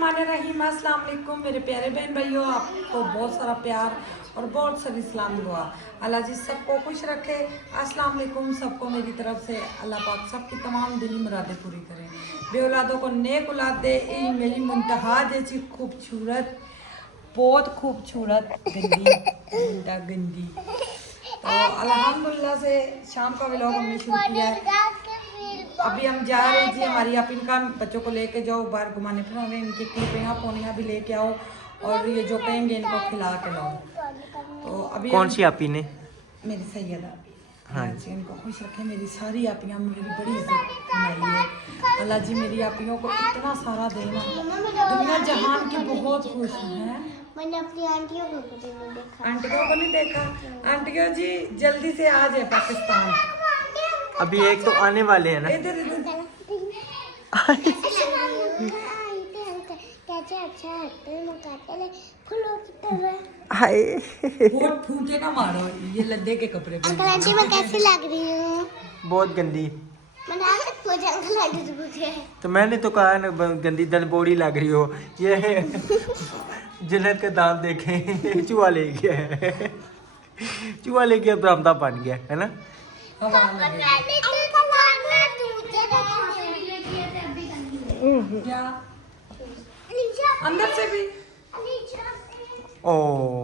बिस्मिल्लाहिर्रहमानिर्रहीम। अस्सलाम वालेकुम मेरे प्यारे बहन भाइयों, आपको बहुत सारा प्यार और बहुत सारी इस्लाम दुआ। अल्लाह जी सबको खुश रखे। अस्सलाम वालेकुम सबको मेरी तरफ से। अल्लाह पाक सबकी तमाम दिली मुरादें पूरी करें, बे औलादों को नेक औलाद दे। ई मेरी मुंतहा जैसी खूबसूरत, बहुत खूबसूरत गंदी मुंटा गंदी। तो अल्हम्दुलिल्लाह से शाम का व्लॉग हमने शुरू किया है। अभी हम जा रहे जी, हमारी आप इनका बच्चों को लेके जाओ बाहर घुमाने फिराने, इनकी क्लिपियाँ पोनियाँ भी लेके आओ और ये जो कहेंगे इनको खिला के लाओ। तो अभी कौन सी आपी ने? मेरी सैयदा। हाँ जी, इनको खुश रखे। मेरी सारी आपियाँ मेरी बड़ी इज्जत बनाई है। अल्लाह जी मेरी आपियों को इतना सारा देना, दुनिया जहान की बहुत खुश है। मैंने अपनी आंटियों को कभी नहीं देखा। आंटियों को नहीं देखा? आंटियों जी जल्दी से आ जाए पाकिस्तान। अभी एक तो आने वाले हैं ना। इधर इधर हाय बहुत फूटे ना मारो, ये लद्दे के कपड़े पहने। अंकल आंटी मैं कैसी लग रही हूँ? बहुत गंदी। मैंने आज तक पूछा अंकल आंटी से पूछे। तो मैंने तो कहा ना गंदी दलबोड़ी लग रही हो। ये जन्नत के दांत देखे चूहा ले गया है। चूहा ले गया, बरामदा बन गया है ना। हवा लगे। क्या अंदर से भी ओ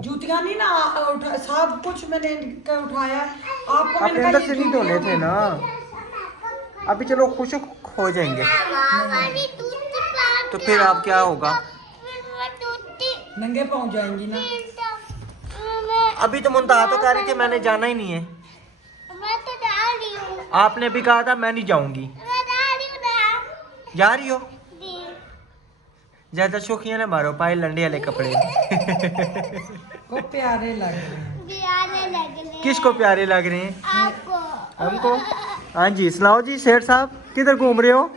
जूतियां नहीं ना उठा, सब कुछ मैंने इनका उठाया। आपको अपने मैंने अंदर कहा से ये नहीं धोने थे ना। अभी चलो खुश हो जाएंगे तो फिर आप क्या होगा? नंगे पहुंच जाएंगी ना। अभी तो मुंतहा तो कह रही थी मैंने जाना ही नहीं है। मैं तो जा रही हूँ। आपने भी कहा था मैं नहीं जाऊंगी। मैं जा रही हूँ ना। जा रही हो? जी। ज्यादा शौकिया ना मारो, पाए लंडे वाले कपड़े। को प्यारे लग रहे हैं। प्यारे लग रहे हैं। किसको प्यारे लग रहे हैं? आपको। हमको। हाँ जी, सुनाओ जी सेठ साहब, किधर घूम रहे हो?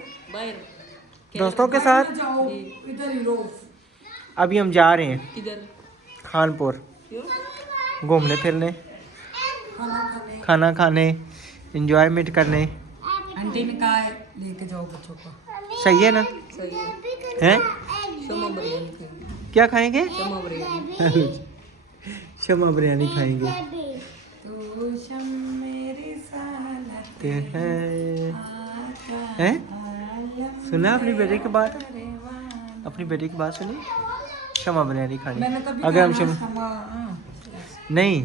दोस्तों के साथ। जाओ इधर ही रहो। अभी हम जा रहे हैं किधर? खानपुर घूमने फिरने, खाना खाने। खाना खाने, एंजॉयमेंट करने। आंटी ने कहा है लेके जाओ बच्चों को। सही है ना? सही है। हैं? शमा बिरयानी खाएंगे। क्या खाएंगे? शमा बिरयानी। शमा बिरयानी खाएंगे। तो शम मेरी सालत हैं? सुना अपनी बेटे की बात? अपनी बेटे की बात सुनी? शमा बिरयानी खानी। मैंने तभी अगर हम नहीं,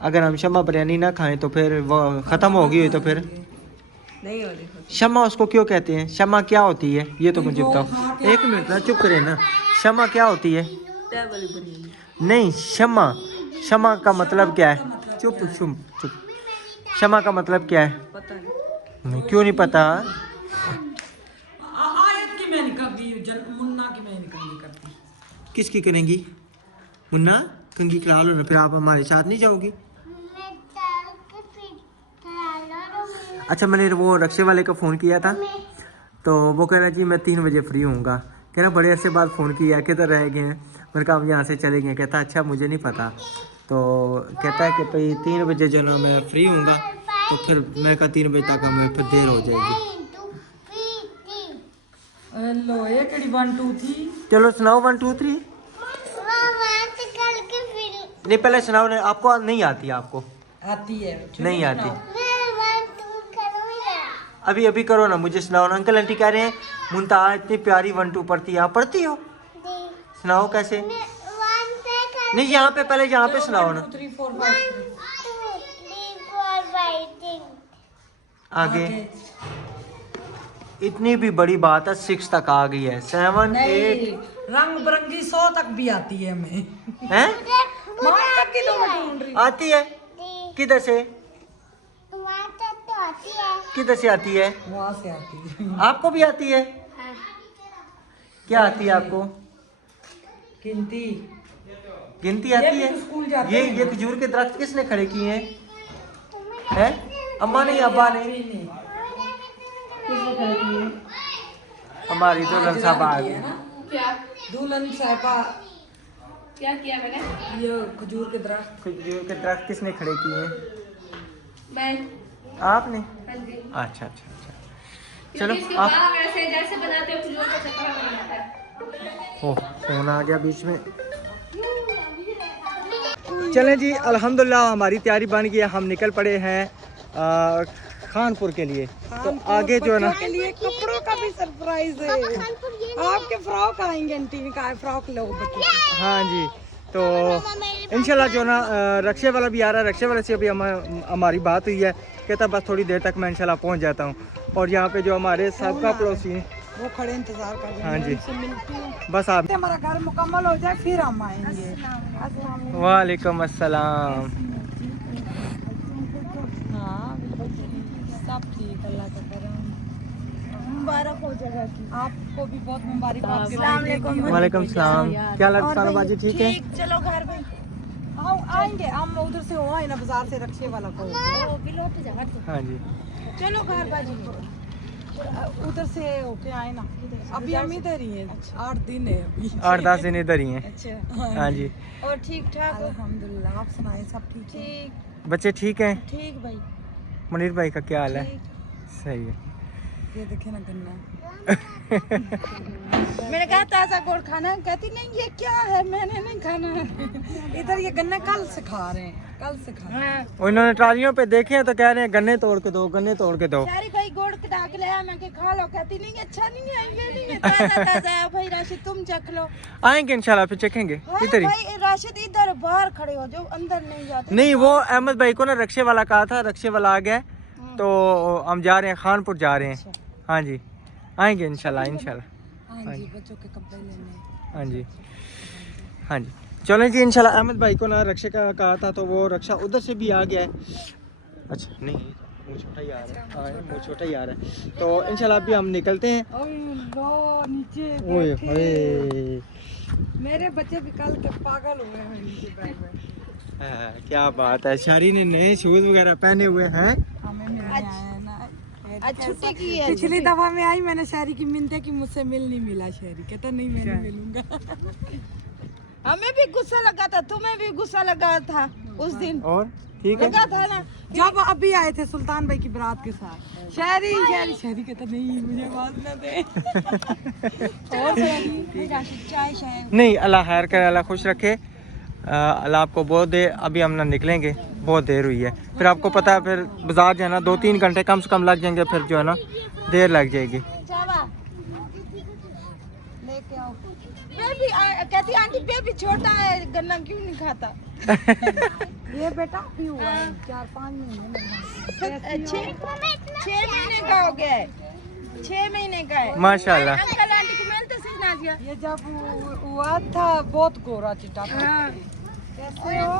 अगर हम शमा बिरयानी ना खाएं तो फिर वो ख़त्म होगी हुई तो फिर नहीं हो रही। शमा उसको क्यों कहते हैं? शमा क्या होती है ये तो मुझे बताओ। एक मिनट ना, चुप करे ना। शमा क्या होती है? नहीं, शमा, शमा का मतलब क्या है? चुप चुप चुप। शमा का मतलब क्या है? पता नहीं। क्यों नहीं पता? आयत की मैं नहीं करती, मुन्ना की मैं नहीं करती। किसकी करेंगी? मुन्ना कंगी करा लो ना, फिर आप हमारे साथ नहीं जाओगी। अच्छा, मैंने वो रक्शे वाले को फ़ोन किया था तो वो कह रहा जी मैं 3 बजे फ्री होऊंगा। कह रहा बड़े अरसे बाद फ़ोन किया, किधर रह गए हैं? मैंने कहा हम यहाँ से चले गए। कहता अच्छा मुझे नहीं पता। तो कहता है कि भाई 3 बजे जो ना मैं फ्री होऊंगा। तो फिर मैं कहा 3 बजे तक हमें फिर देर हो जाएगी। हेलो, ये कड़ी 1 2 3। चलो सुनाओ 1 2 3। नहीं पहले सुनाओ ना, आपको नहीं आती? आपको आती है? नहीं आती? अभी अभी करो ना, मुझे सुनाओ ना। अंकल आंटी कह रहे हैं मुंतहा इतनी प्यारी 1 2 पढ़ती है, आप पढ़ती हो? सुनाओ कैसे? नहीं यहाँ पे, पहले यहाँ पे सुनाओ ना। 1 2 3 4 5 आगे इतनी भी बड़ी बात है, 6 तक आ गई है। 7 8 रंग बिरंगी 100 तक भी आती है हमें। हैं? तक की तो मैं ढूंढ रही। आती है? किधर से? किधर से आती है? वहाँ से आती है। आपको भी आती है? क्या आती है आपको? गिनती। गिनती आती ये भी तो स्कूल जाते है? हैं ये ना। खजूर के दरख्त किसने खड़े किए हैं? हैं? अम्मा ने, अब्बा ने? किसने खड़े किए? हमारी तो दुल्हन साहब आ गई। क्या दुल्हन साहिबा? क्या किया मैंने? ये खजूर के दरख्त। खजूर के दरख्त किसने खड़े किए हैं? मैं। आपने? हाँ जी। अच्छा अच्छा अच्छा। क्योंकि चलो इसके आप बाल वैसे जैसे बनाते हो खजूर का चक्कर बनाता है। ओह फोन आ गया बीच में। चलें जी, अल्हम्दुलिल्लाह हमारी तैयारी बन गई है, हम निकल पड़े हैं खानपुर के लिए। तो आगे जो है ना के लिए कपड़ों का भी सरप्राइज है। आपके फ्रॉक आएंगे, आंटी ने कहा फ्रॉक लो बच्चों को। हाँ जी, तो इंशाल्लाह जो है ना रक्शे वाला भी आ रहा है, रक्शे वाले से भी हमारी बात हुई है, कहता बस थोड़ी देर तक मैं इंशाल्लाह पहुंच जाता हूँ। और यहाँ पे जो हमारे सबका पड़ोसी हैं वो खड़े इंतजार कर रहे हैं। हाँ जी, उनसे मिलती हूँ। बस आप। हमारा घर मुकम्मल हो जाए फिर हम आएंगे। अस्सलाम वालेकुम। वालेकुम अस्सलाम। हाँ बिल्कुल सब ठीक, अल्लाह का करम। मुबारक हो जगह की, आपको भी बहुत मुबारकबाद। अस्सलाम वालेकुम। वालेकुम सलाम। क्या लगता है बाजी, ठीक है? चलो घर में आओ, आएंगे हम उधर से हो आए ना बाजार से रक्शे वाला को। हाँ जी, चलो घर बाजी उधर से होके आए ना। अभी हम इधर ही हैं, 8 दिन है अभी। 8-10 दिन इधर ही हैं। अच्छा हाँ जी, और ठीक ठाक अल्हम्दुलिल्लाह। आप सुनाएं, सब ठीक? ठीक बच्चे ठीक हैं? ठीक भाई। मुनीर भाई का क्या हाल है? सही है। ये देखे ना गन्ना। मैंने कहा ताजा गुड़ खाना है, कहती नहीं ये क्या है, मैंने नहीं खाना है। इधर ये गन्ना कल से खा रहे हैं, कल से खा रहे हैं। उन्होंने ट्रालियों पे देखे हैं तो कह रहे हैं गन्ने तोड़ के दो, गन्ने तोड़ के दो। सारी भाई गुड़ कटा के लाया, मैं खा लो, कहती नहीं अच्छा नहीं है, ये नहीं है, ताजा ताजा है। भाई राशिद तुम चख लो। आएंगे इंशाल्लाह, फिर चखेंगे इधर ही। भाई राशिद इधर बाहर खड़े हो, जो अंदर नहीं जाते। नहीं, वो अहमद भाई को ना रक्शे वाला कहा था, रक्शे वाला आ गया तो हम जा रहे हैं खानपुर जा रहे हैं। हाँ जी, आएंगे इंशाल्लाह इंशाल्लाह। हाँ जी, बच्चों के कपड़े लेने। हाँ जी, हाँ जी, चलें जी इंशाल्लाह। अहमद भाई को ना रक्शे का कहा था तो वो रक्षा उधर से भी आ गया है। अच्छा नहीं, मुँह छोटा ही आ रहा है। हाँ मुँह छोटा ही आ रहा है। तो इंशाल्लाह अभी हम निकलते हैं। नीचे ओए होए, मेरे बच्चे भी कल के पागल हुए हैं नीचे बैग में। क्या बात है, शारी ने नए शूज वगैरह पहने हुए हैं। हमें मिलने आए हैं ना। आज छुट्टी की है। पिछली दफा मैं आई, मैंने शहरी की मिन्नतें की, मुझसे मिल नहीं मिला। शहरी कहता नहीं मैं नहीं मिलूंगा। हमें भी गुस्सा लगा था, तुम्हें भी गुस्सा लगा था उस दिन। और ठीक है, लगा था ना जब अभी आए थे सुल्तान भाई की बारात के साथ। शहरी शहरी शहरी कहता नहीं मुझे आवाज ना दे। और शहरी चाय शाय नहीं, अल्लाह खैर करे, अल्लाह खुश रखे, अल्लाह आपको बहुत दे। अभी हम ना निकलेंगे, बहुत देर हुई है। फिर आपको पता है फिर बाजार जो है ना 2-3 घंटे कम से कम लग जाएंगे, फिर जो है ना देर लग जाएगी। लेके आओ। बेबी कहती आंटी बेबी छोटा है, गन्ना क्यों नहीं खाता? ये बेटा भी हुआ है 4-5 महीने 6 महीने का हो गया है। 6 महीने का है माशाल्लाह। अंकल आंटी को मिलते से नाजिया। ये जब हुआ था बहुत गोरा चिट्टा था। कैसे हो?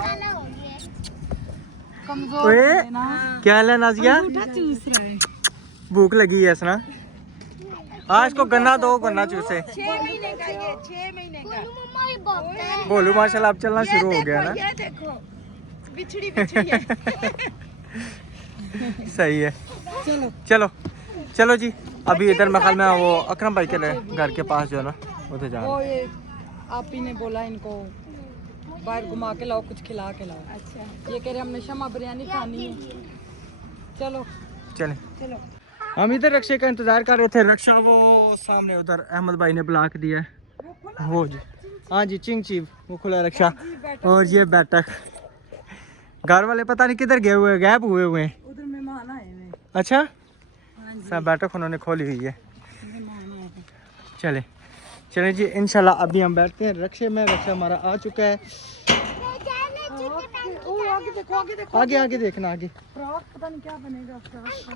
कमजोर ओए, है ना। क्या हाल है नाजिया? चूस रहा है। भूख लगी है ना? आज को गन्ना दो, गन्ना चूसे। 6 महीने का ये, 6 महीने का। बोलू माशाल्लाह अब चलना शुरू हो गया ना। ये देखो बिछड़ी बिछड़ी है। सही है, चलो चलो चलो जी। अभी इधर मैं ख्याल में वो अकरम भाई के घर के पास जो है ना उधर जा वो रहे हैं। ये आप ही ने बोला इनको बाहर घुमा के लाओ, कुछ खिला के लाओ। अच्छा ये कह रहे हमने शमा बिरयानी खानी है। चलो चलें, चलो। हम इधर रक्शे का इंतजार कर रहे थे। रक्षा वो सामने उधर अहमद भाई ने ब्लॉक दिया है वो जी। हाँ जी, चिंग चीव वो खुला रक्षा। और ये बैठक घर वाले पता नहीं किधर गए हुए, गैप हुए हैं। उधर मेहमान आए हैं। अच्छा, हाँ जी, सब बैठक उन्होंने खोली हुई है। मेहमान आए हैं। चले चले जी इंशाल्लाह। अभी हम बैठते हैं रक्शे में। रक्षा हमारा आ चुका है। ओ आगे देखो, आगे देखो। आगे आगे देखना, आगे फ्रॉक पता नहीं क्या बनेगा फ्रॉक का।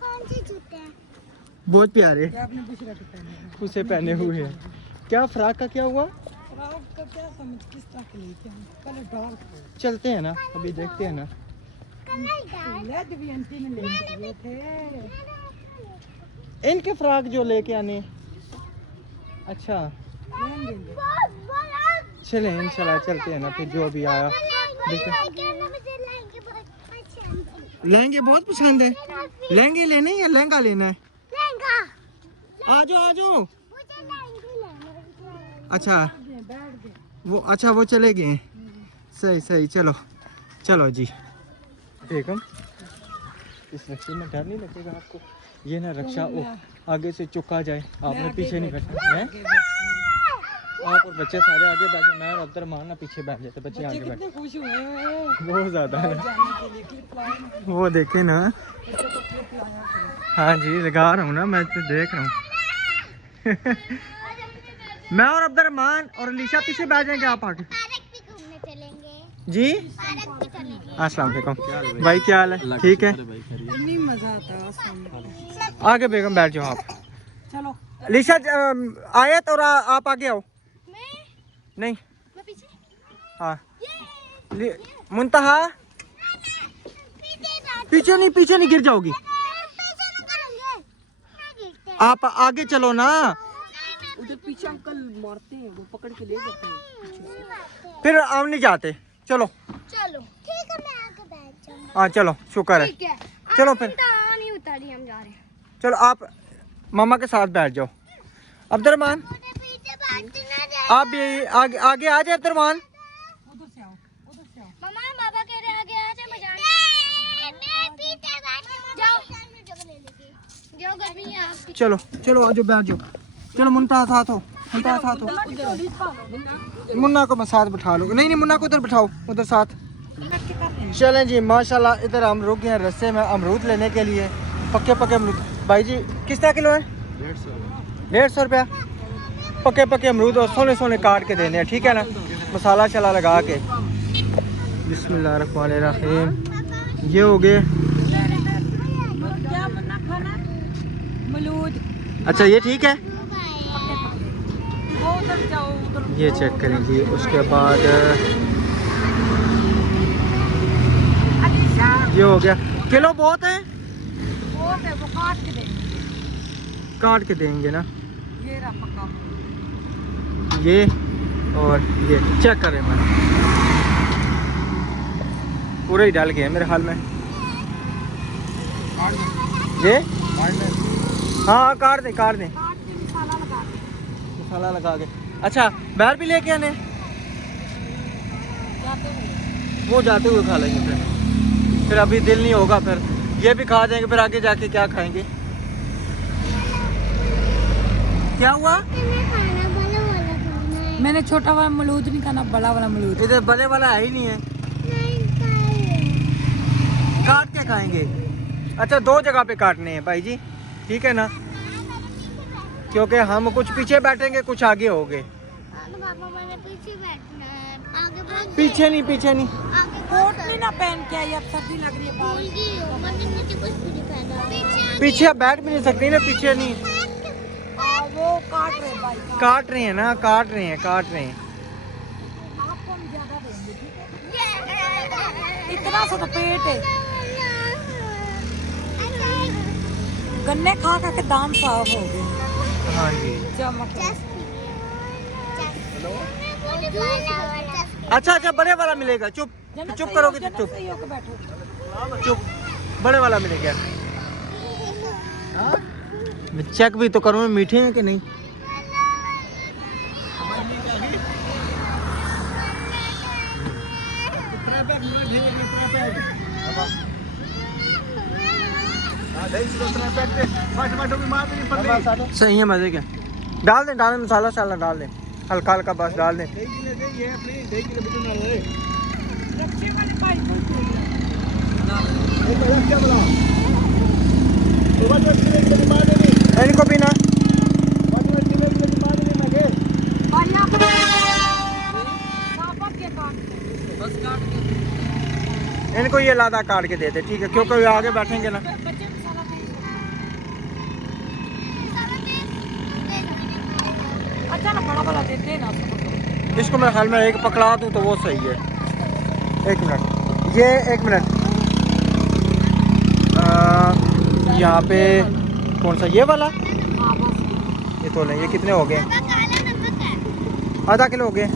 कौन से जूते हैं? बहुत प्यारे क्या आपने बुशरा के पहने हैं? उसे पहने हुए हैं। क्या फ्रॉक का क्या हुआ? फ्रॉक का क्या समझ किस तरह के लिए क्या कलर डार्क है। चलते हैं ना, अभी देखते हैं ना। लेड भी आंटी ने ले लिए थे। इनके फ्रॉक जो लेके आने। अच्छा लेंगे। चले इंशाल्लाह, चलते हैं ना। फिर जो भी आया देखो। लहंगे बहुत पसंद है। लहंगे लेने या लहंगा लेना है? आ जाओ आ जाओ। अच्छा वो, अच्छा वो चले गए। सही सही, चलो चलो जी। देखो इस नक्शे में डर नहीं लगेगा आपको? ये ना रक्षा आगे से चुका जाए, आपने पीछे नहीं बैठना है। आप और बच्चे सारे आगे बैठे, मैं और अब्दुर्रहमान ना पीछे बैठ जाते, बच्चे आगे बैठे। खुश हुए हैं बहुत ज्यादा है। जाने के लिए क्लिप लाए हैं। वो देखे ना, बच्चों को क्लिप लाया करो। हाँ जी लगा रहा हूँ ना, मैं तो देख रहा हूँ। मैं और अब्दुर्रहमान और अलीशा पीछे बैठ जाएंगे, आप आगे। पार्क भी घूमने चलेंगे। जी पार्क भी चलेंगे। अस्सलाम वालेकुम भाई, क्या हाल है? ठीक है, इतनी मजा आता है सामने। आगे बेगम बैठ जाओ आप। चलो अलीशा आयत और आप आगे आओ। नहीं मैं पीछे। हाँ मुंतहा पीछे नहीं, पीछे नहीं, गिर जाओगी। आप आगे चलो ना, उधर पीछे अंकल मारते हैं, वो पकड़ के ले जाते हैं पीछे से। फिर हम नहीं जाते। चलो चलो ठीक है, मैं आगे बैठ जाऊँ। हाँ चलो, शुक्र है। ठीक है, चलो फिर नहीं उतारी, हम जा रहे हैं। चलो, आप मामा के साथ बैठ जाओ। अब्दुर्रहमान पीछे बैठते ना जाए। आप भी आगे आगे आ जाए। अब्दुर्रहमान उधर से आओ, उधर से आओ। मम्मा बाबा कह रहे आगे आ जाए, मैं जा रही मैं पीछे बैठ जाओ। जाओ गर्मी है आप। चलो चलो आज बैठ जाओ। चलो मुन्ना साथ हो, मुन्ना साथ हो। मुन्ना को मैं साथ बिठा लूँगा। नहीं नहीं, मुन्ना को उधर बिठाओ, उधर साथ। चलें जी, माशाल्लाह इधर हम रुक गए हैं रास्ते में अमरूद लेने के लिए। पक्के पक्के अमरूद भाई जी किस तरह किलो है? 150 रुपया। पक्के पक्के अमरूद और सोने सोने काट के देने हैं, ठीक है ना, मसाला चला लगा के। बिस्मिल्लाहिर्रहमानिर्रहीम। ये हो गए। क्या मन्ना खाना? मलूद। अच्छा ये ठीक है, वो उधर जाओ, उधर ये चेक करें जी। उसके बाद ये हो गया। किलो बहुत है, वो है, वो काट के देंगे। काट के देंगे ना। ये रहा पक्का। ये और ये चेक करें, मैं पूरे ही डाल गए मेरे हाल में। ये हाँ काट दे, काट दे, काट के मसाला लगा के मसाला लगा के। अच्छा बैर भी लेके आने, जाते हुए। वो जाते हुए खा लेंगे। फिर अभी दिल नहीं होगा, फिर ये भी खा जाएंगे, फिर आगे जाके क्या खाएंगे? क्या हुआ? मैंने छोटा वाला मलूद नहीं खाना, बड़ा वाला मलूद। इधर बड़े वाला है ही नहीं है, काट के खाएंगे। अच्छा 2 जगह पे काटने हैं भाई जी, ठीक है ना, क्योंकि हम कुछ पीछे बैठेंगे, कुछ आगे होंगे। पीछे नहीं, पीछे नहीं। कोट नहीं ना पहन के आई, अब सर्दी लग रही है बाहर। पीछे बैठ भी नहीं सकती ना, पीछे नहीं। वो काट रहे हैं भाई, काट रहे हैं ना, काट रहे हैं, काट रहे हैं। आपको हम ज्यादा देंगे, ठीक है? इतना सा तो पेट है। गन्ने खा खा के दाम साफ हो गए। हाँ जी। चमक। अच्छा अच्छा, बड़े वाला मिलेगा। चुप चुप करोगे तो चुप सही होके बैठो। चुप, बड़े वाला मिलेगा। मैं चेक भी तो करूँ मीठे हैं कि नहीं। सही है, मजे के। डाल दें, डाल दें मसाला शाला डाल दें, हल्का हल्का बस डाल दें। रक्षे वाले भाई इनको भी ना भाई आप सांपा के काट दो। बस काट के इनको ये लादा काट के दे दे, ठीक है, क्योंकि वे आगे बैठेंगे ना। बच्चे मसाला दे। अच्छा ना, बड़ा वाला देते हैं ना। इसको मेरे ख्याल में एक पकड़ा दूं तो वो सही है। एक मिनट, ये एक मिनट, यहाँ पे कौन सा, ये वाला? हाँ बस। ये तो नहीं, ये कितने हो गए? आधा किलो हो गए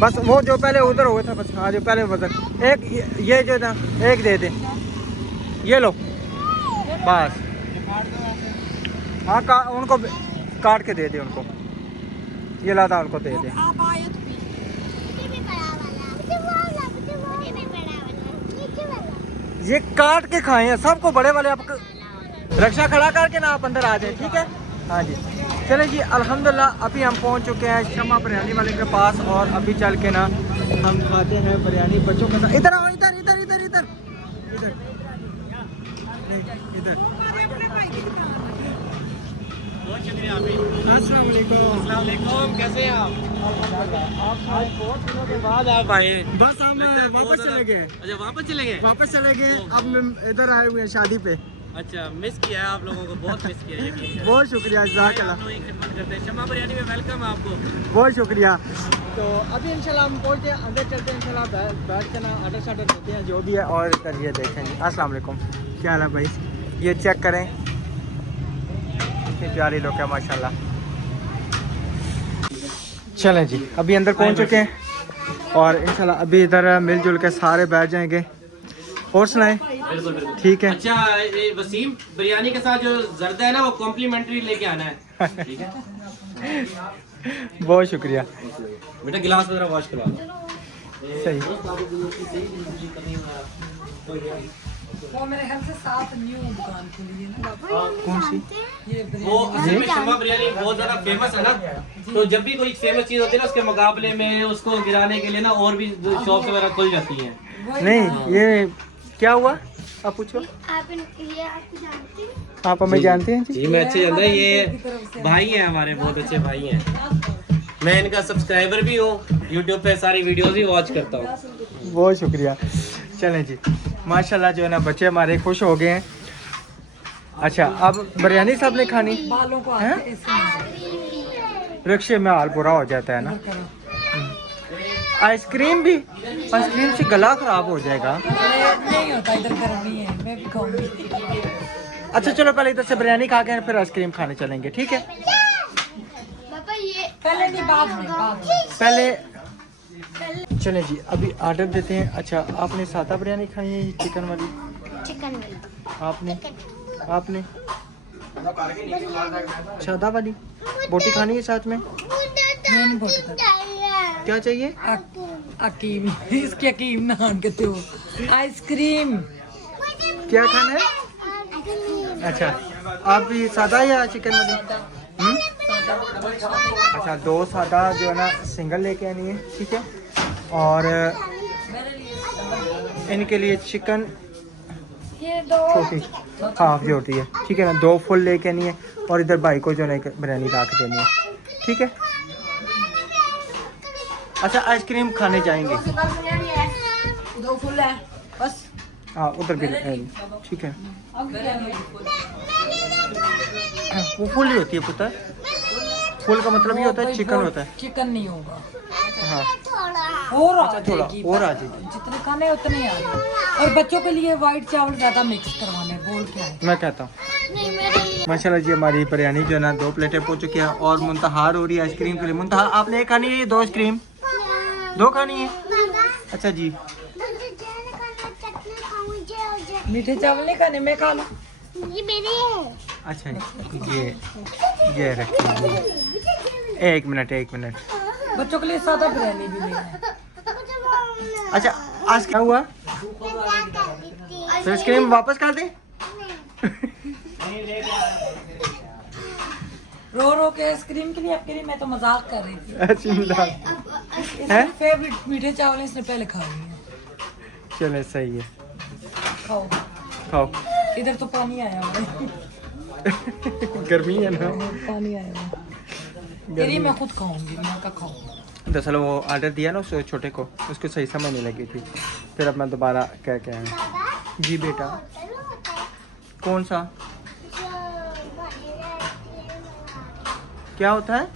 बस। वो जो पहले उधर हो गया था बस, हाँ जो पहले वजन। एक ये जो ना, एक दे दे, ये लो बस। हाँ उनको काट के दे दे, उनको ये लादा उनको दे दे। आप आए तो भी। ये काट के खाए हैं सबको, बड़े वाले आप रक्षा खड़ा करके ना आप अंदर आ जाए, ठीक है। हाँ जी चले जी, अल्हम्दुलिल्लाह अभी हम पहुंच चुके हैं शमा बिरयानी वाले के पास और अभी चल के ना हम खाते हैं बिरयानी बच्चों के साथ। इधर आओ, इधर इधर इधर इधर इधर नहीं इधर। बहुत शुक्रिया अभी। अस्सलाम वालेकुम, कैसे हैं आप? आज बहुत दिनों के बाद आप आए। बस हम वापस चले गए। अच्छा वापस चले गए? वापस चले गए, अब हम इधर आए हुए हैं शादी पे। अच्छा मिस किया है आप लोगों को, बहुत मिस किया है। बहुत शुक्रिया, जज़ाकल्लाह। आप लोग एक खिदमत करते हैं, शमा बिरयानी में वेलकम है आपको। बहुत शुक्रिया। तो अभी इंशाल्लाह हम पहुँचते हैं, अंदर चलते हैं इंशाल्लाह, बैठ के ना ऑर्डर शार्डर देते हैं जो भी है और करिए देखें जी। अस्सलाम वालेकुम, क्या हाल है भाई? ये चेक करें, इतनी प्यारी लोग है माशाल्लाह। चलें जी, अभी अंदर पहुँच चुके हैं और इंशाल्लाह अभी इधर मिलजुल के सारे बैठ जाएंगे। और सुनाएं? बिल्कुल बिल्कुल ठीक है। अच्छा ये वसीम, बिरयानी के साथ जो जर्दा है ना वो कॉम्प्लीमेंट्री लेके आना है, ठीक है? बहुत शुक्रिया। बेटा गिलास वगैरह वॉश करवा दो। सही। वो मेरे ख्याल से 7 न्यू दुकान खुली है ना। कौन सी? ये वो असल में शमा बिरयानी बहुत ज्यादा फेमस है ना, तो जब भी कोई फेमस चीज होती है ना उसके मुकाबले में उसको गिराने के लिए ना और भी शॉप्स वगैरह खुल जाती हैं। नहीं ये क्या हुआ आप पूछो। आप ये आपको जानती हैं? आप हमें जानते हैं जी? जी मैं अच्छे जानता हूँ, ये भाई हैं हमारे, बहुत अच्छे भाई हैं। मैं इनका सब्सक्राइबर भी हूँ, यूट्यूब पे सारी वीडियोस भी वॉच करता हूँ। बहुत शुक्रिया। चलें जी, माशाल्लाह जो है ना बच्चे हमारे खुश हो गए हैं। अच्छा अब बिरयानी साहब ने खानी बालों को हैं? आते ऐसे रिक्शे में हाल बुरा हो जाता है ना। आइसक्रीम भी, आइसक्रीम से गला खराब हो जाएगा। नहीं होता, इधर गर्मी है, मैं भी खाऊंगी। अच्छा चलो पहले इधर से बिरयानी खा के फिर आइसक्रीम खाने चलेंगे, ठीक है? पापा ये पहले नहीं, बाद में। पहले चलें जी, अभी ऑर्डर देते हैं। अच्छा आपने सादा बिरयानी खानी है चिकन वाली? चिकन वाला। आपने आपने सादा वाली बोटी खानी है साथ में? नहीं बोलता क्या चाहिए? अकीम, इसकी अकीम नाम कहते हो। आइसक्रीम क्या खाना है? अच्छा आप भी सादा या चिकन वाली? अच्छा 2 सादा जो है ना सिंगल लेके आनी है, ठीक है। और इनके लिए चिकन ये दो छोटी हाफ जो होती है, ठीक है ना, 2 फुल लेके आनी है। और इधर भाई को जो है ना बिरयानी ला के देनी है, ठीक है। अच्छा आइसक्रीम खाने जाएंगे? 2 फुल है बस। हाँ उधर भी ठीक है। वो फुल ही होती है पुत्र, फुल का मतलब ये होता है चिकन होता है। चिकन नहीं होगा। हाँ और आ अच्छा थोड़ा जाएगी, और आ जाएगी। जितने खाने हैं उतने आ जाएंगे। और बच्चों के लिए वाइट चावल ज्यादा मिक्स करवाने, बोल क्या है। मैं कहता हूँ नहीं मेरे माशाल्लाह जी हमारी बिरयानी जो है ना 2 प्लेटें पहुँच चुकी है और मुंतहार हो रही है आइसक्रीम के लिए। मुंतहा आपने एक खानी है, 2 आइसक्रीम 2 खानी है? अच्छा जी मीठे चावल नहीं खाने, मैं खा लूँ। ये मेरे है। अच्छा ये रखिए। एक मिनट बच्चों के लिए सादा बिरयानी भी नहीं है। अच्छा आज क्या हुआ? तो आइसक्रीम वापस कर दें? रो रो के आइसक्रीम के लिए आपके लिए, मैं तो मजाक कर रही थी। अच्छी मजाक है। फेवरेट मीठे चावल इसने पहले खा लिए। चले सही है, खाओ खाओ। इधर तो पानी आया हुआ है। गर्मी है ना, पानी आया हुआ है। तेरी मैं खुद खाऊंगी, मैं का खाऊं। दरअसल वो ऑर्डर दिया ना उस छोटे को, उसको सही समझ नहीं लगी थी, फिर अब मैं दोबारा कह के आया। जी बेटा कौन सा क्या होता है?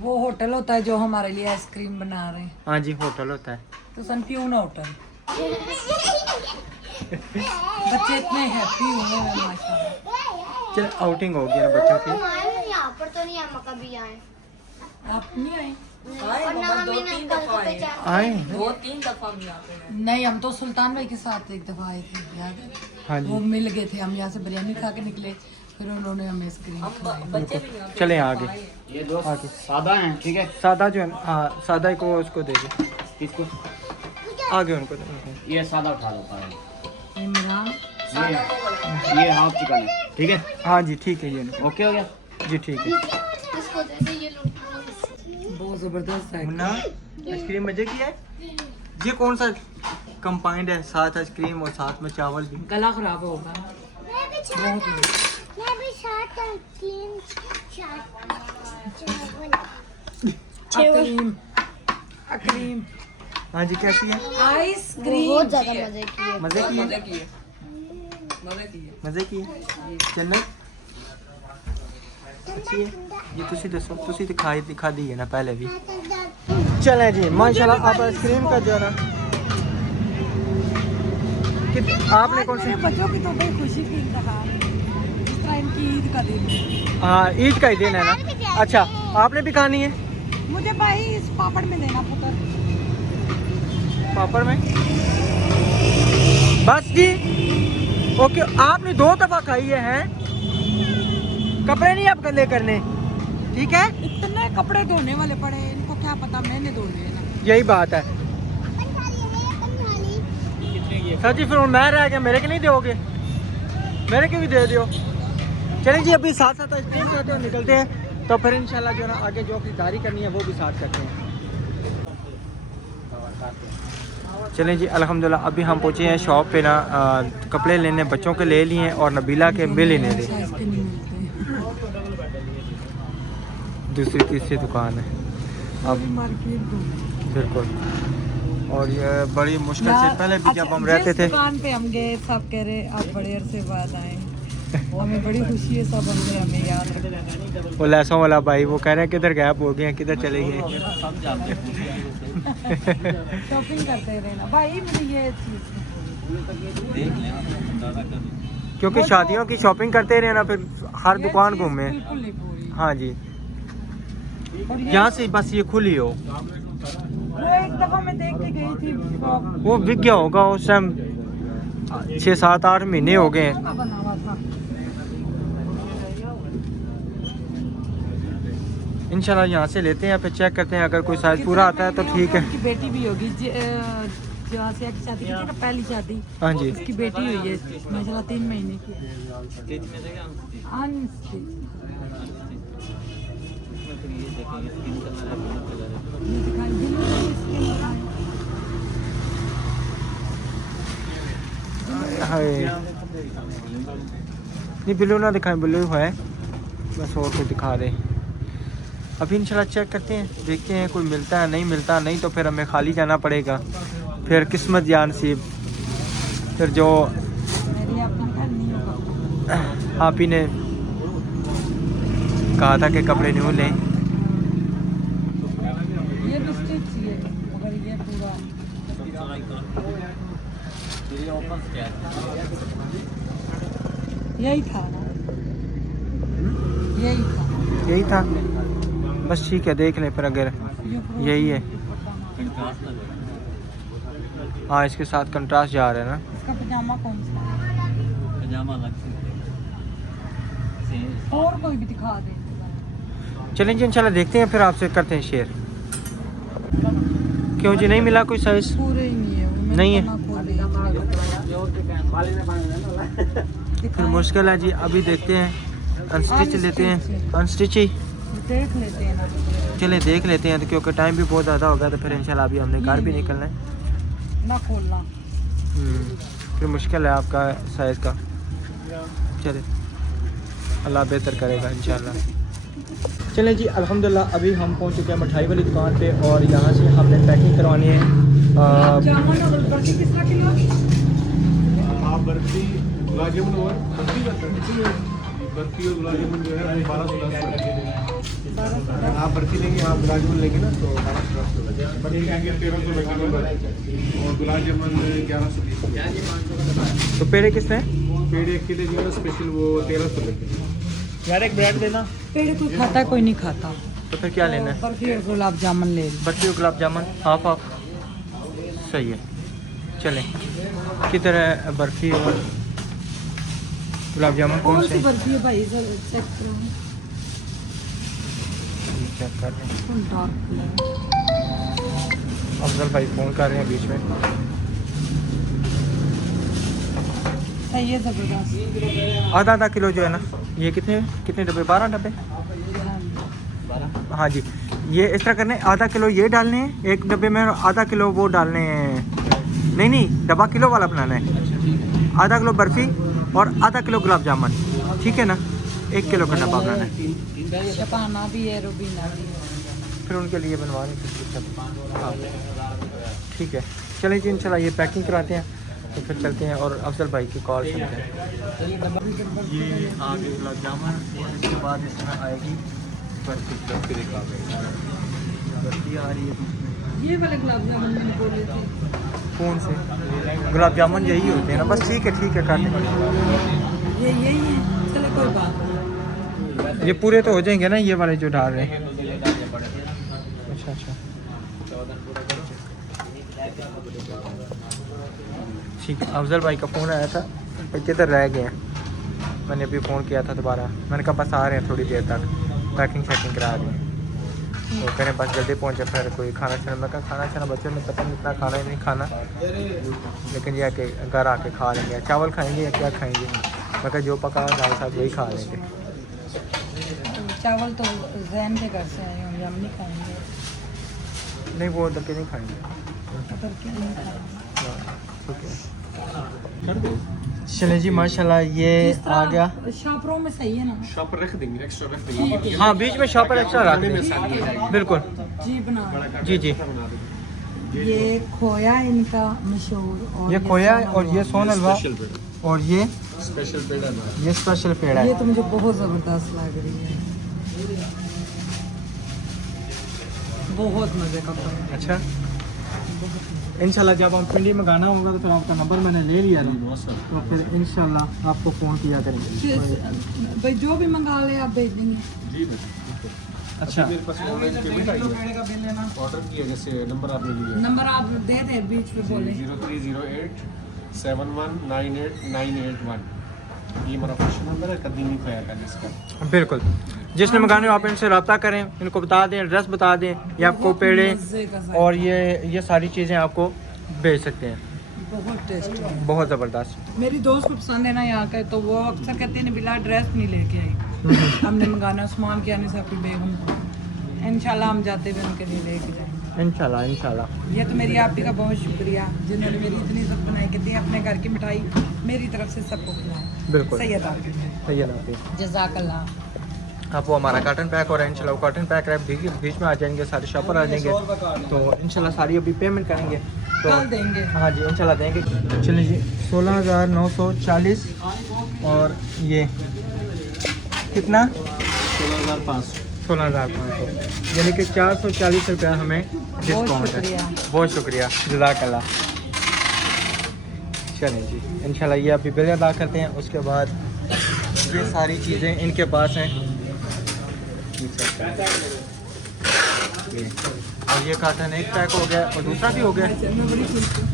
वो होटल होता है जो हमारे लिए आइसक्रीम बना रहे हैं। हाँ जी होटल होता है। तो सनप्यून होटल। बच्चे इतने हैप्पी हुए हैं माशाल्लाह। चल आउटिंग हो गया ना बच्चों की। यहाँ पर तो नहीं हम कभी आए। आप नहीं आए? और ना हम इन्हें कल को पहचान। आए 2-3 दफा भी आते हैं। नहीं, हम तो सुल्तान भाई के साथ एक दफा आए थे, याद है? हाँ वो जी मिल गए थे, हम यहाँ से बिरयानी खा के निकले, फिर उन्होंने हमें आइसक्रीम खिलाई। चले आगे। ये दो आगे सादा हैं, ठीक है? सादा जो है हाँ सादा को उसको दे दो। किसको? आगे उनको ये सादा उठा लो पाए। इमरान ये हाफ चिकन है, ठीक है। हाँ जी ठीक है ये लो। ओके हो गया जी ठीक है। इसको दे दे ये लो। बहुत जबरदस्त है। मुन्ना आइसक्रीम मजे की है। ये कौन सा कंपाउंड है, साथ आइसक्रीम और साथ में चावल भी। गला खराब होगा। मैं भी साथ क्लीन चाट अक्रीम अक्रीम हाँ जी कैसी है? आइसक्रीम बहुत ज्यादा मजे की है। मजे की है। मजे की है। चन्नई अच्छी है। ये तुसी दसो, तुसी दिखा दी है ना पहले भी। चलें जी माशाल्लाह। आप आइसक्रीम का जो है ना आपने कौन सी बच्चों की तो बड़ी खुशी की इंतजार है। इस टाइम की ईद का दिन है। हाँ ईद का ही दिन है ना। अच्छा आपने भी खानी है? मुझे भाई इस पापड़ में देना पुत्र। पापड़ में बस जी। ओके आपने 2 दफा खाई है? कपड़े नहीं आप गंदे करने, ठीक है। इतने कपड़े धोने वाले पड़े हैं, इनको क्या पता मैंने धोने हैं ना। यही बात है सर जी। फिर मैं रह गया, मेरे के नहीं दोगे? मेरे के भी दे दो। चलिए जी अभी साथ साथ आइसक्रीम खाते हुए निकलते हैं, तो फिर इंशाल्लाह जो है ना आगे जो खरीदारी करनी है वो भी साथ करते हैं। चलें जी अल्हम्दुलिल्लाह अभी हम पहुँचे हैं शॉप पे ना, कपड़े लेने बच्चों के ले लिए हैं और नबीला के बिल लेने थे। दूसरी तीसरी दुकान है अब बिल्कुल। और ये बड़ी मुश्किल से पहले भी जब हम रहते थे दुकान पे हम गए, सब कह रहे आप बड़े अरसे बाद आए। हमें बड़ी खुशी है, सब बंदे हमें याद रखते। वो लहसों वाला भाई वो कह रहे हैं किधर गैप हो गए हैं, किधर चले गए। शॉपिंग करते रहना भाई, मुझे ये चीज़ क्योंकि शादियों की शॉपिंग करते रहे ना, फिर हर दुकान घूमे। बिल्कुल नहीं पूरी। हाँ जी और ये यहाँ से बस ये खुली हो। वो एक दफा मैं देख के गई थी फ्रॉक वो बिक गया होगा उस टाइम, 6-7-8 महीने हो गए हैं। का बना हुआ था। इंशाल्लाह यहाँ से लेते हैं, फिर चेक करते हैं अगर कोई साइज पूरा आता है तो ठीक है। उनकी बेटी भी होगी जहाँ से की शादी की थी ना, पहली शादी। हाँ जी उसकी बेटी हुई है माशाल्लाह 3 महीने की। अनस्टिच। ये दिखाई बिल्कुल इसके अंदर हाय नहीं बिल्लू ना दिखाएं, बिल्लू है बस और कुछ दिखा दे। अभी इंशाल्लाह चेक करते हैं, देखते हैं कोई मिलता है नहीं मिलता, नहीं तो फिर हमें खाली जाना पड़ेगा। फिर किस्मत या नसीब, फिर जो मेरी अपना घर नहीं होगा। आप ही ने कहा था कि कपड़े न्यू लें। ये भी स्टिच ही है मगर ये पूरा यही था ना, यही था। यही था बस, ठीक है देख लें फिर अगर ये पूरा यही है। दुपट्टा ना। हाँ इसके साथ कंट्रास्ट जा रहा है ना। इसका पजामा कौन सा है? और कोई भी दिखा दे। चलें जी इंशाल्लाह देखते हैं, फिर आपसे करते हैं शेयर। क्यों जी नहीं मिला कोई साइज? पूरे ही नहीं है वो, मैंने नहीं है। कहा खोले ही। फिर मुश्किल है जी, अभी देखते हैं अनस्टिच लेते हैं। अनस्टिच ही देख लेते हैं ना। चले देख लेते हैं, तो क्योंकि टाइम भी बहुत ज़्यादा हो गया, तो फिर इंशाल्लाह अभी हमने घर भी निकलना है। ना खोलना। फिर मुश्किल है आपका साइज़ का। चले अल्लाह बेहतर करेगा इंशाल्लाह। चलें जी अल्हम्दुलिल्लाह अभी हम पहुंच चुके हैं मिठाई वाली दुकान पे, और यहाँ से हमने पैकिंग करवानी है। जामुन और बर्फी किस तरह किलो? आप बर्फी गुलाब जामुन और बर्फी और गुलाब जामुन जो है वो 1200 आप बर्फी लेंगे, आप गुलाब जामुन लेंगे ना तो 1200 बर्फी लेंगे 1300 और गुलाब जामुन 1120। तो पेड़े किसने? पेड़े के लिए जो है स्पेशल वो 1300 लेंगे। यार एक ब्रेड देना। पेड़ कोई खाता है कोई नहीं खाता। तो फिर क्या लेना है? बर्फी और गुलाब जामुन ले लो। बर्फी और गुलाब जामुन हाफ हाफ सही है। चलें किधर है बर्फी और गुलाब जामुन? कौन कौन सी से बर्फी है भाई, सर चेक करो। चेक कर रहे हैं। Dark colour. अफजल भाई फ़ोन कर रहे हैं बीच में। सही है ज़बरदस्त। आधा किलो जो है ना, ये कितने कितने डब्बे, 12 डब्बे। हाँ जी, ये इस तरह करने, आधा किलो ये डालने हैं एक डब्बे में, और आधा किलो वो डालने हैं। नहीं, डब्बा किलो वाला बनाना है। आधा किलो बर्फ़ी और आधा किलो गुलाब जामुन, ठीक है ना। 1 किलो का डब्बा बनाना है। शपाना भी है, रुबीना भी है। फिर उनके लिए बनवाने की, हाँ ठीक है। चलें जी, इंशाल्लाह ये पैकिंग कराते हैं तो फिर चलते हैं और अफजल भाई की कॉल सुनते हैं। ये आगे गुलाब जामुन, इसके बाद इसमें आएगी बर्फ़ी आ रही है। ये वाले गुलाब जामुन मैंने बोले थे। कौन से गुलाब जामुन? यही होते हैं ना, बस ठीक है काटने का। ये यही है, चलो कोई बात नहीं। ये पूरे तो हो जाएंगे ना, ये वाले जो डाल रहे हैं। अच्छा ठीक है। अफजल भाई का फ़ोन आया था, किधर रह गए हैं। मैंने अभी फ़ोन किया था दोबारा, मैंने कहा बस आ रहे हैं थोड़ी देर तक, पैकिंग शैकिंग करा रहे हैं। तो करें बस जल्दी पहुँचे, फिर कोई खाना छाना। मैं कहा खाना छाना बच्चों ने पता नहीं इतना खाना ही नहीं खाना, लेकिन ये कि घर आके खा लेंगे। चावल खाएंगे या क्या खाएंगे? मैं कहा जो पका दाल साहब वही खा लेंगे। चावल तो जैन के घर से आए होंगे, हम नहीं खाएंगे। नहीं, वो उधर के नहीं खाएंगे। उधर के नहीं खाएंगे। चले जी, माशाल्लाह ये आ गया। शॉपरों में सही है ना? शॉपर रख देंगे, एक्स्ट्रा रख देंगे। हाँ, बीच में शॉपर एक्स्ट्रा रख दें। बिल्कुल जी बना। जी। ये खोया है इनका मशहूर, और ये खोया है और ये सोन हलवा, और ये स्पेशल पेड़ा है। ये स्पेशल पेड़ा ये है। तो मुझे बहुत ज़बरदस्त लग रही है, बहुत मज़े का पेड़ा है। अच्छा, इंशाल्लाह जब हम पिंडी में गाना होगा तो फिर आपका नंबर मैंने ले लिया था, तो फिर इंशाल्लाह आपको फ़ोन किया करेंगे। भाई जो भी मंगा ले आप भेज देंगे। जी अच्छा, मेरे पास ऑनलाइन पेमेंट आई है। ऑर्डर किया, जैसे नंबर आपने लिया नंबर आप दे दें, बीच में बोले। 0308 7198981। ये मेरा फर्स्ट नंबर है, कभी नहीं खोया करने इसका। बिल्कुल। जिसने मंगाने हो आप इनसे रब्ता करें, इनको बता दें, एड्रेस बता दें, ये आपको पेड़े मज़े का जायका, और ये सारी चीज़ें आपको भेज सकते हैं। बहुत टेस्टी है। बहुत ज़बरदस्त। मेरी दोस्त को पसंद है ना यहाँ का, तो वो अक्सर कहते हैं बिला ड्रेस नहीं लेके आई। हमने मंगाना उस्मान की आने से अपनी बेगम को, इंशाल्लाह हम जाते हुए उनके लिए लेके जाएंगे इंशाल्लाह। ये तो मेरी आप ही का बहुत शुक्रिया, जिन्होंने मेरी इतनी इज्जत बनाई, कहती है अपने घर की मिठाई मेरी तरफ से सबको खिलाएं। बिल्कुल। सैयद आफिस, सैयद आफिस। जज़ाकल्लाह। अब वो हमारा कॉटन पैक हो रहा है, इंशाल्लाह कॉटन पैक है, बीच में आ जाएंगे, सारे शॉपर आ जाएंगे, तो इंशाल्लाह सारी अभी पेमेंट करेंगे तो कल देंगे। हाँ जी, इंशाल्लाह देंगे। चलिए जी, 16,940 और ये कितना? 16,500। 16,500, यानी कि 440 रुपया हमें डिस्काउंट है। शुक्रिया। बहुत शुक्रिया, जज़ाकल्लाह। चलें जी, इंशाल्लाह ये अभी बिल अदा करते हैं, उसके बाद ये सारी चीज़ें इनके पास हैं। ये और ये काटन एक पैक हो गया और दूसरा भी हो गया। मैं बड़ी खुश हूँ।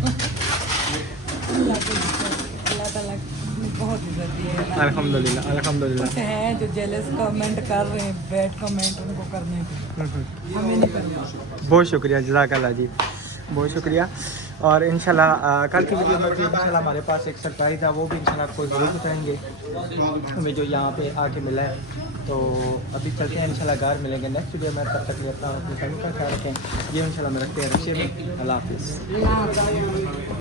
अल्लाह ताला बहुत इज्जत दी है। अल्हम्दुलिल्लाह, अल्हम्दुलिल्लाह। कुछ हैं जो जेलस कमेंट कर रहे हैं, बैड कमेंट उनको करने के, हमें नहीं करना। बहुत शुक्रिया, जज़ाकल्लाह जी, बहुत शुक्रिया। और इंशाल्लाह कल की वीडियो में भी इंशाल्लाह हमारे पास एक सरप्राइज़ है, वो भी इंशाल्लाह आपको ज़रूर बताएंगे हमें जो यहाँ पे आके मिला है। तो अभी चलते हैं, इंशाल्लाह घर मिलेंगे नेक्स्ट वीडियो में। तब तक लेता हूँ, अपनी फैमिली का ख्याल रखें। ये इंशाल्लाह में रखते हैं रखिए में। अल्लाह हाफ़िज़।